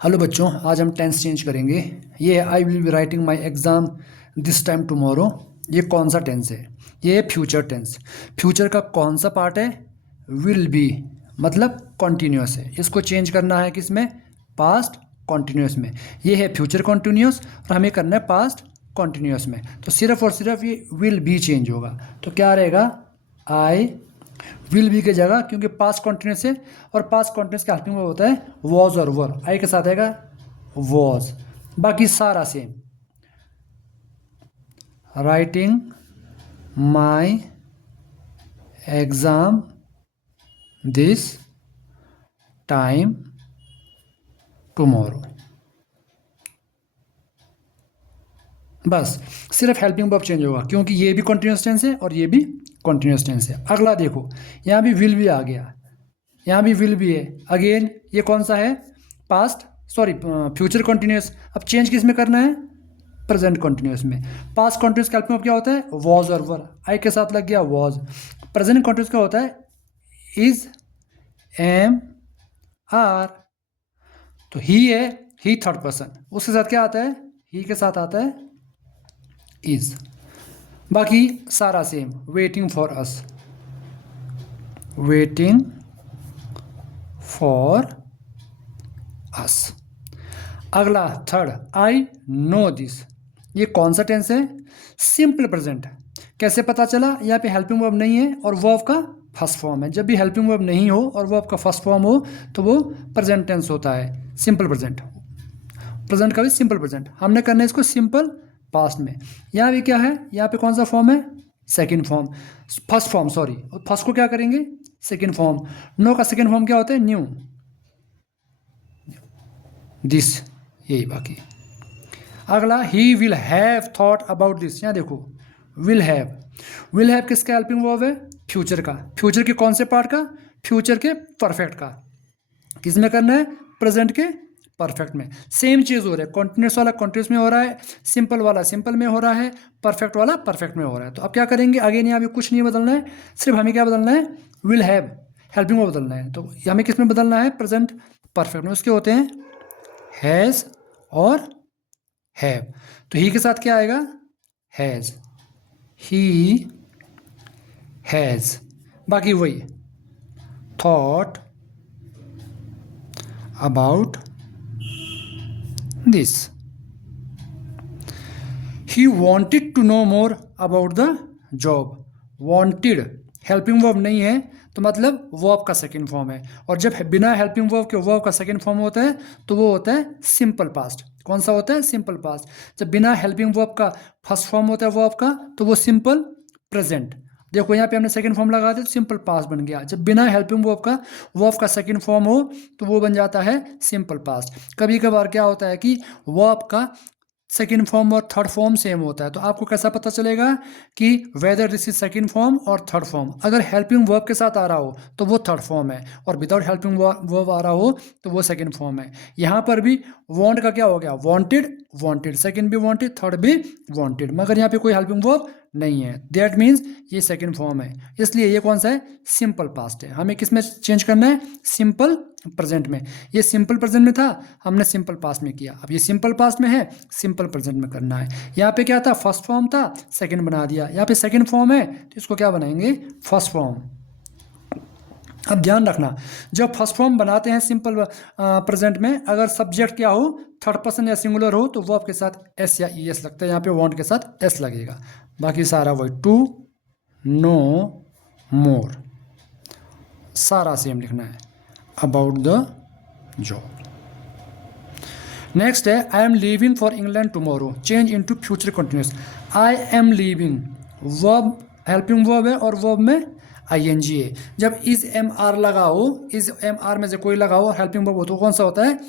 Hello बच्चों, आज हम टेंस चेंज करेंगे। ये है I will be writing my exam this time tomorrow. ये कौन सा टेंस है? ये है फ्यूचर टेंस। फ्यूचर का कौन सा पार्ट है? विल बी, मतलब कॉन्टीन्यूस है। इसको चेंज करना है किस में? पास्ट कॉन्टीन्यूस में। ये है फ्यूचर कॉन्टीन्यूस और हमें करना है पास्ट कॉन्टीन्यूस में। तो सिर्फ और सिर्फ ये विल बी चेंज होगा। तो क्या रहेगा? आई विल बी की जगह, क्योंकि पास्ट कॉन्टिन्यूस है और पास्ट कॉन्टिन्यूस का हेल्पिंग वर्ब होता है वॉज और वर। आई के साथ आएगा वॉज, बाकी सारा same. Writing my exam this time tomorrow. बस सिर्फ हेल्पिंग वर्ब चेंज होगा, क्योंकि ये भी कॉन्टिन्यूस टेंस है और ये भी कॉन्टिन्यूस टेंस है। अगला देखो, यहाँ भी विल भी आ गया, यहाँ भी विल भी है। अगेन ये कौन सा है? Past, sorry future continuous. अब चेंज किस में करना है? प्रेजेंट कॉन्टिन्यूस में। पास्ट कॉन्टिन्यूस का हेल्पिंग वर्ब क्या होता है? वॉज और वर। आई के साथ लग गया वॉज। प्रेजेंट कॉन्टिन्यूस का होता है इज, एम, आर। तो ही है, ही थर्ड पर्सन, उसके साथ क्या आता है? ही के साथ आता है इज। बाकी सारा same. Waiting for us, waiting for us. अगला थर्ड, आई नो दिस। ये कौन सा टेंस है? Simple present. कैसे पता चला? यहाँ पे हेल्पिंग वर्ब नहीं है और वर्ब का फर्स्ट फॉर्म है। जब भी हेल्पिंग वर्ब नहीं हो और वर्ब का फर्स्ट फॉर्म हो तो वो प्रेजेंट टेंस होता है, सिंपल प्रेजेंट। प्रेजेंट का भी सिंपल प्रेजेंट। हमने करना है इसको सिंपल पास्ट में। यहाँ भी क्या है? यहाँ पे कौन सा फॉर्म है? Second form, first form sorry. और फर्स्ट को क्या करेंगे? Second form. नो का सेकंड फॉर्म क्या होता है? न्यू, दिस, यही। बाकी अगला, he will have thought about this. यहाँ देखो, विल हैव। विल हैव किसका हेल्पिंग वर्ब है? फ्यूचर का। फ्यूचर के कौन से पार्ट का? फ्यूचर के परफेक्ट का। किस में करना है? प्रेजेंट के परफेक्ट में। सेम चीज़ हो रहा है, कॉन्टिन्यूस वाला कॉन्टिन्यूस में हो रहा है, सिंपल वाला सिंपल में हो रहा है, परफेक्ट वाला परफेक्ट में हो रहा है। तो अब क्या करेंगे? अगेन यहाँ भी कुछ नहीं बदलना है, सिर्फ हमें क्या बदलना है? विल हैव हेल्पिंग वर्ब बदलना है। तो हमें किस में बदलना है? प्रेजेंट परफेक्ट में। उसके होते हैं हैज़ और हैव। तो ही के साथ क्या आएगा? Has, he has. बाकी वही, thought about this. He wanted to know more about the job. Wanted helping verb नहीं है तो मतलब वर्ब का सेकंड फॉर्म है। और जब बिना हेल्पिंग वर्ब के वर्ब का सेकंड फॉर्म होता है तो वो होता है सिंपल पास्ट। कौन सा होता है? Simple past. जब बिना हेल्पिंग वर्ब का फर्स्ट फॉर्म होता है वर्ब का तो वो सिंपल प्रेजेंट। देखो यहाँ पे हमने सेकंड फॉर्म लगा दिया तो सिंपल पास्ट बन गया। जब बिना हेल्पिंग वर्ब का सेकंड फॉर्म हो तो वो बन जाता है सिंपल पास्ट। कभी कभार क्या होता है कि वर्ब का सेकेंड फॉर्म और थर्ड फॉर्म सेम होता है, तो आपको कैसा पता चलेगा कि whether this is second form और थर्ड फॉर्म? अगर हेल्पिंग वर्ब के साथ आ रहा हो तो वो थर्ड फॉर्म है और विदाउट हेल्पिंग वर्ब आ रहा हो तो वो सेकेंड फॉर्म है। यहाँ पर भी वांट का क्या हो गया? वांटेड, वांटेड सेकेंड भी वांटेड, थर्ड भी वांटेड, मगर यहाँ पे कोई हेल्पिंग वर्ब नहीं है। दैट मीन्स ये सेकेंड फॉर्म है, इसलिए ये कौन सा है? सिंपल पास्ट है। हमें किस में चेंज करना है? सिंपल प्रेजेंट में। ये सिंपल प्रेजेंट में था, हमने सिंपल पास्ट में किया। अब ये सिंपल पास्ट में है, सिंपल प्रेजेंट में करना है। यहाँ पे क्या था? फर्स्ट फॉर्म था, सेकंड बना दिया। यहाँ पे सेकंड फॉर्म है तो इसको क्या बनाएंगे? First form. अब ध्यान रखना, जब फर्स्ट फॉर्म बनाते हैं सिंपल प्रेजेंट में, अगर सब्जेक्ट क्या हो? थर्ड पर्सन या सिंगुलर हो तो वर्ब के साथ एस या ई एस लगता है। यहाँ पे वांट के साथ एस लगेगा। बाकी सारा वही, टू नो मोर, सारा सेम लिखना है, अबाउट द जॉब। नेक्स्ट है, I am leaving for England tomorrow. Change into future continuous. I am leaving, verb helping verb है और वर्ब में आईएनजी है। जब इज एम आर लगाओ, इज एम आर में से कोई लगाओ हेल्पिंग वर्ब हो तो कौन सा होता है?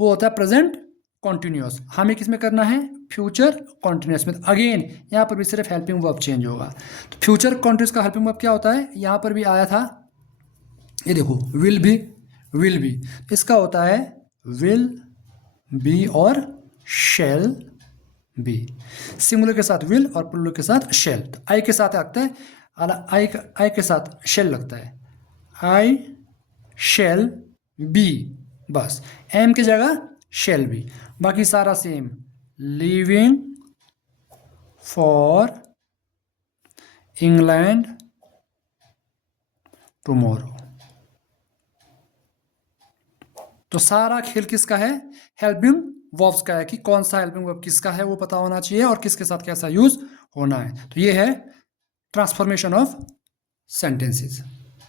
वो होता है प्रेजेंट कॉन्टिन्यूस। हमें किस में करना है? फ्यूचर कॉन्टिन्यूस में। अगेन यहाँ पर भी सिर्फ हेल्पिंग वर्ब चेंज होगा। तो फ्यूचर कॉन्टिन्यूस का हेल्पिंग वर्ब क्या होता है? यहाँ पर भी आया था, ये देखो, विल भी, विल भी इसका होता है विल बी और शेल बी। सिंगुलर के साथ विल और प्लूरल के साथ शेल। तो आई के साथ लगता है, आई के साथ शेल लगता है, आई शेल बी। बस एम की जगह शेल बी, बाकी सारा same, leaving for England tomorrow. तो सारा खेल किसका है, हेल्पिंग वर्ब्स का है, कि कौन सा हेल्पिंग वर्ब किसका है वो पता होना चाहिए और किसके साथ कैसा यूज होना है। तो ये है ट्रांसफॉर्मेशन ऑफ सेंटेंसेस।